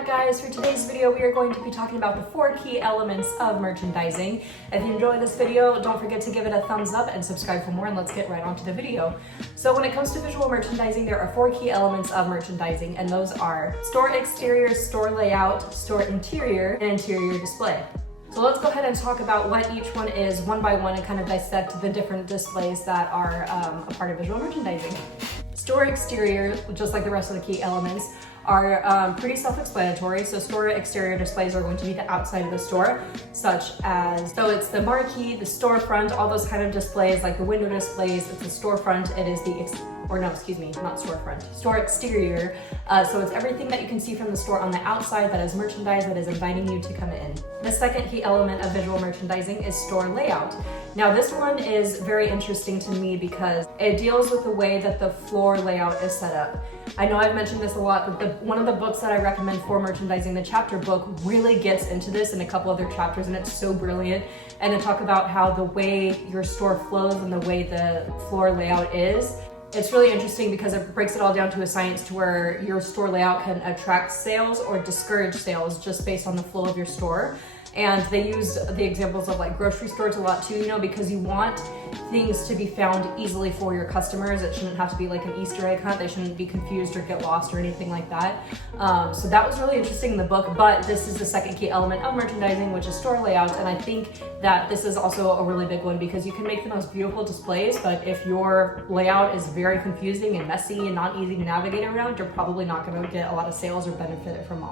back, guys. For today's video, we are going to be talking about the 4 key elements of merchandising. If you enjoyed this video, don't forget to give it a thumbs up and subscribe for more, and let's get right on to the video. So when it comes to visual merchandising, there are 4 key elements of merchandising, and those are store exterior, store layout, store interior, and interior display. So let's go ahead and talk about what each one is one by one and kind of dissect the different displays that are a part of visual merchandising. Store exterior, just like the rest of the key elements, are pretty self-explanatory. So store exterior displays are going to be the outside of the store, such as, so it's the marquee, the storefront, all those kind of displays, like the window displays. It's the storefront, it is not storefront, store exterior. So it's everything that you can see from the store on the outside that is merchandise that is inviting you to come in. The second key element of visual merchandising is store layout. Now this one is very interesting to me because it deals with the way that the floor layout is set up. I know I've mentioned this a lot, but one of the books that I recommend for merchandising, the chapter book, really gets into this in a couple other chapters, and it's so brilliant. And to talk about how the way your store flows and the way the floor layout is, it's really interesting because it breaks it all down to a science to where your store layout can attract sales or discourage sales just based on the flow of your store. And they use the examples of like grocery stores a lot too, you know, because you want things to be found easily for your customers. It shouldn't have to be like an Easter egg hunt. They shouldn't be confused or get lost or anything like that. So that was really interesting in the book, but this is the second key element of merchandising, which is store layout. And I think that this is also a really big one because you can make the most beautiful displays, but if your layout is very confusing and messy and not easy to navigate around, you're probably not going to get a lot of sales or benefit from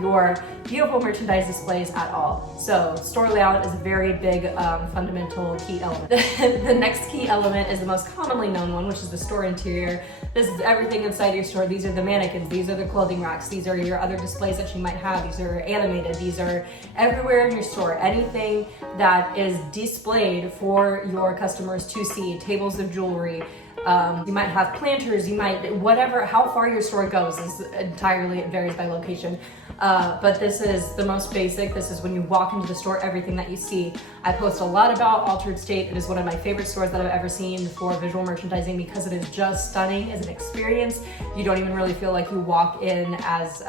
your beautiful merchandise displays at all. So store layout is a very big fundamental key element. The next key element is the most commonly known one, which is the store interior. This is everything inside your store. These are the mannequins, these are the clothing racks, these are your other displays that you might have, these are animated, these are everywhere in your store. Anything that is displayed for your customers to see, tables of jewelry, you might have planters, you might, whatever, how far your store goes is entirely, it varies by location. But this is the most basic. This is when you walk into the store, everything that you see. I post a lot about Altered State. It is one of my favorite stores that I've ever seen for visual merchandising because it is just stunning as an experience. You don't even really feel like you walk in as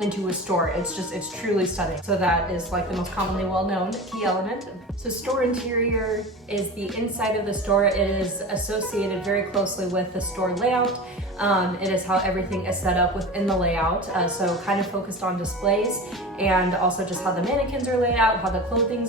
into a store. It's truly stunning. So that is like the most commonly well-known key element. So store interior is the inside of the store. It is associated very closely with the store layout. It is how everything is set up within the layout. So kind of focused on displays and also just how the mannequins are laid out, how the clothing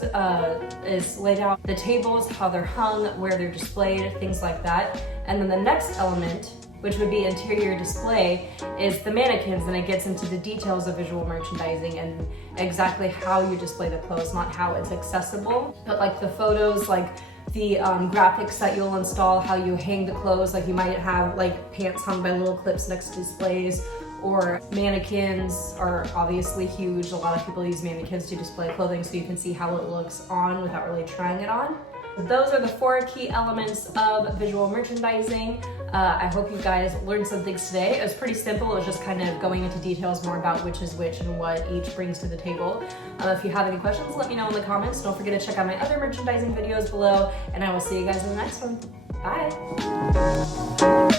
is laid out, the tables, how they're hung, where they're displayed, things like that. And then the next element, which would be interior display, is the mannequins, and it gets into the details of visual merchandising and exactly how you display the clothes, not how it's accessible, but like the photos, like the graphics that you'll install, how you hang the clothes, like you might have like pants hung by little clips next to displays, or mannequins are obviously huge. A lot of people use mannequins to display clothing so you can see how it looks on without really trying it on. Those are the 4 key elements of visual merchandising. I hope you guys learned some things today. It was pretty simple. It was just kind of going into details more about which is which and what each brings to the table. If you have any questions, let me know in the comments. Don't forget to check out my other merchandising videos below, and I will see you guys in the next one. Bye!